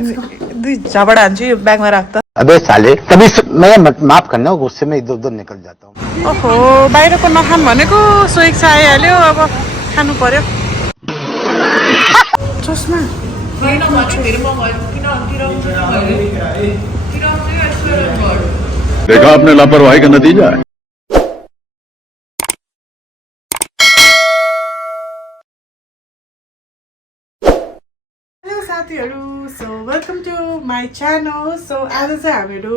दुई झगडा हान्छु यो ब्यागमा राख्दा। अबे साले कभी मैं माफ करना गुस्से में इधर उधर निकल जाता हूँ। ओहो बाहिरको नखान भनेको सो इच्छा आइहाल्यो अब खानु पर्यो। चस्मा देखा आपने लापरवाही का नतीजा है। साथीहरू so welcome to my channel. So आज चाहिँ हामीहरू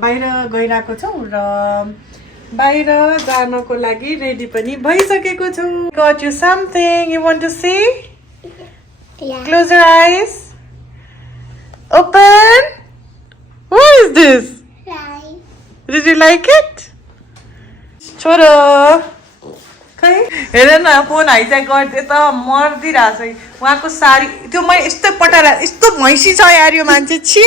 बाहिर गइरहेको छौँ र बाहिर जानको लागि रेडी पनि भइसकेको छौँ। Got you something you want to see? Close your eyes, open. What is this? Did you like it? छोरो खै हेर न फोन हाइज्याक गर्दै त मर्दिरहेछ। उहाँको साडी त्यो मैले यस्तो पटाएर यस्तो भैँसी छ यार यो मान्छे छि।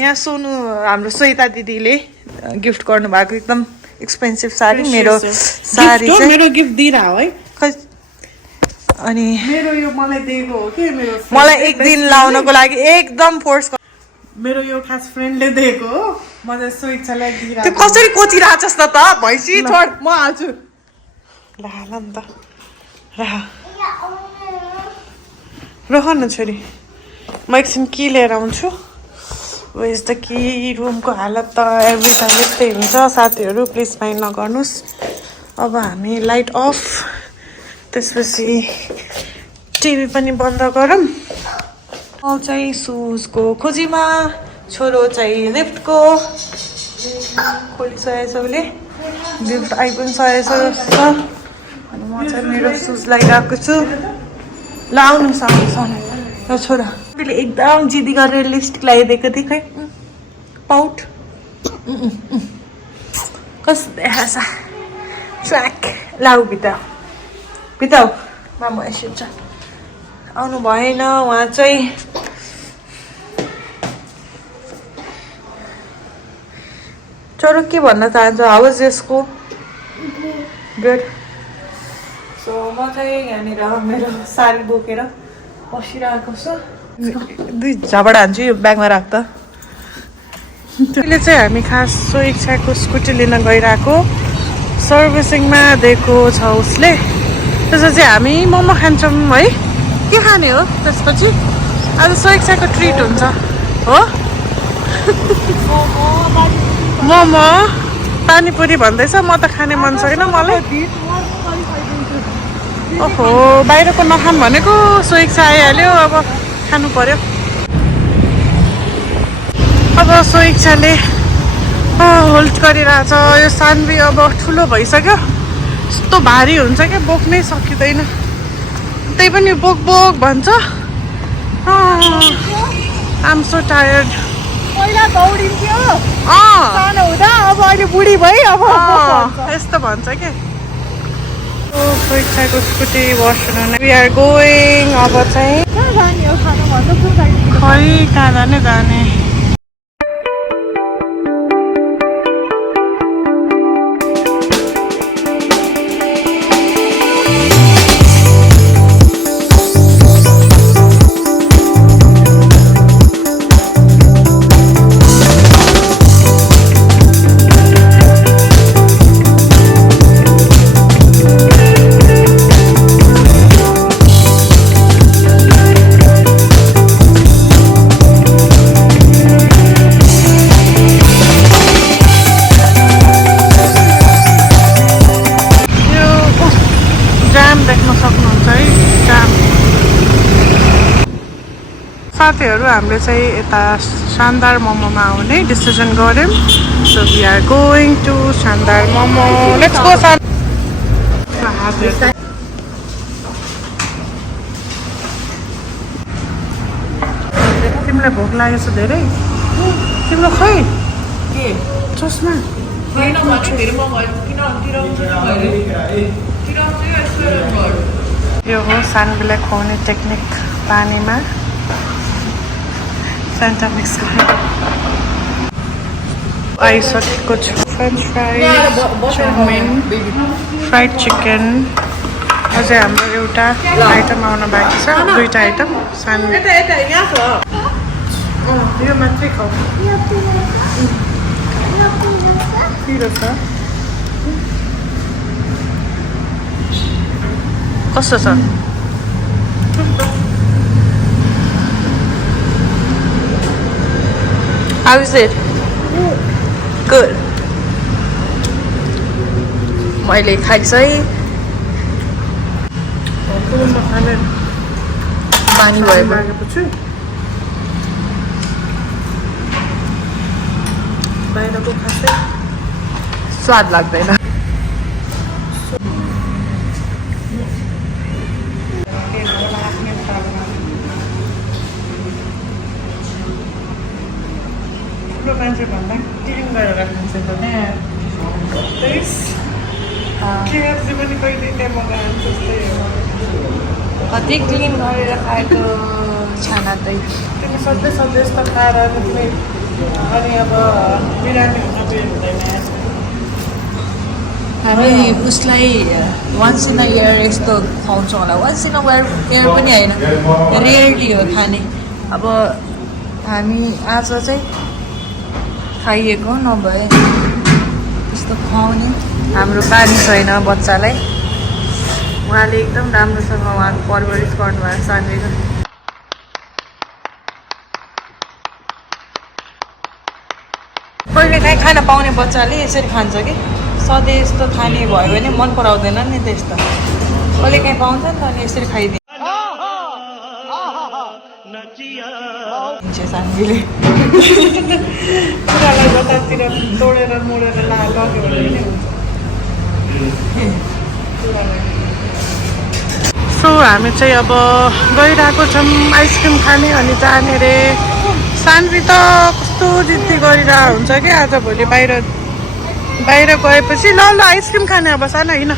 यहाँ सोनु हाम्रो श्वेता दिदीले गिफ्ट गर्नुभएको एकदम एक्सपेन्सिभ साडी। मेरो साडी चाहिँ मेरो गिफ्ट दिइरह है खै। अनि मेरो यो मलाई दिएको हो कि मेरो मलाई एक दिन लाउनको लागि एकदम फोर्स मेरो यो खास फ्रेन्डले दिएको हो। म चाहिँ स्वेच्छालाई दिइरहेको। त्यो कसरी कोचिरहेछस् त भैँसी छोड म हाल्छु। ल हाल नि त रह न छोरी म एकछिन कि लिएर आउँछु। यस त कि रुमको हालत त एभ्री टाइम यस्तै हुन्छ साथीहरू, प्लिज माइन्ड नगर्नुहोस्। अब हामी लाइट अफ त्यसपछि टिभी पनि बन्द गरौँ। म चाहिँ सुजको खोजीमा, छोरो चाहिँ लिफ्टको खोलिसकेछ उसले, लिफ्ट आइ पनि सकेछ। अनि म चाहिँ मेरो सुज लगाइरहेको छु। ल आउनुहोस् आउनुहोस् आउनुहोस् र छोरा त्यसले एकदम जिद्दी गरेर लिपस्टिक लगाइदिएको थिएँ खै पाउट कस्तो देखाएछ ट्र्याक। लाउ बिताउ बिताउ मामा यसो छ आउनु भएन उहाँ चाहिँ। छोरो के भन्न चाहन्छ? How was your school? Good. So म चाहिँ यहाँनिर मेरो साडी बोकेर बसिरहेको छु। दुई झगडा हान्छु यो ब्यागमा राख्दा। अहिले चाहिँ हामी खास स्वेच्छाको स्कुटी लिन गइरहेको। सर्भिसिङमा दिएको छ उसले। त्यसपछि हामी मोमो खान्छौँ है। के खाने हो त्यसपछि? आज स्वेच्छाको ट्रिट हुन्छ हो। मोमो पानीपुरी भन्दैछ। म त खाने मन छैन मलाई। ओहो बाहिरको नखान भनेको स्वेच्छा आइहाल्यो अब खानु पर्यो। अब स्वेच्छाले होल्ड गरिरहेछ। यो सानवी अब ठुलो भइसक्यो, यस्तो भारी हुन्छ क्या बोक्नै सकिँदैन। त्यही पनि बोक बोक भन्छ। आम सो टायर्ड। पहिला दौडिन्थ्यो सानो हुँदा, अब अहिले बुढी भइ अब यस्तो भन्छ क्या। स्वेच्छाको स्कुटी वास हुन वी आर गोइङ। अब चाहिँ खै कहाँ जाने जाने। साथीहरू हामीले चाहिँ यता शानदार मोमोमा आउने डिसिजन गऱ्यौँ। So we are going to Shandar momo. Let's go. तिमीलाई भोक लागेछ धेरै? तिम्रो खै के चस्मा यो हो सानोलाई खुवाउने टेक्निक। पानीमा सेन्टा मिक्स आइसकेको छु। French fries, chow mein, fried chicken, अझै हाम्रो एउटा आइटम आउन बाँकी छ 2टा आइटम सानो यो मात्रै खाऊ पिरो छ कस्तो छ How is it? Good. मैले खाइसै पानी भयो मागेपछि बाहिरको खासै स्वाद लाग्दैन ठुलो मान्छे भन्दा क्लिन गरेर खान्छ त केएफसी पनि कहिले त्यहाँ मगाएको जस्तै हो कति क्लिन गरेर खाएको छाना चाहिँ तिमी सधैँ सधैँ यस्तो खाएर अनि अब बिरामी हुन हुँदैन हामी उसलाई वन्स इन अ इयर यस्तो खुवाउँछौँ होला वन्स इन अ इयर पनि होइन रेयरली हो खाने अब हामी आज चाहिँ खाइएको नभए त्यस्तो खुवाउने हाम्रो बानी छैन बच्चालाई उहाँले एकदम राम्रोसँग उहाँको परवरिश गर्नुभएको सानैको कहिले काहीँ खान पाउने बच्चाले यसरी खान्छ कि सधैँ यस्तो खाने भयो भने मन पराउँदैन नि त यस्तो कहिले काहीँ पाउँछ नि त अनि यसरी खाइदिन्छ सानैले कुरालाई जतातिर तोडेर मोडेर लग्यो भने पनि सो हामी चाहिँ अब गइरहेको छौँ आइसक्रिम खाने अनि जाने रे सानवी त कस्तो जिद्दी गरिरहेको हुन्छ कि आज भोलि बाहिर गएपछि ल आइसक्रिम खाने अब सानो होइन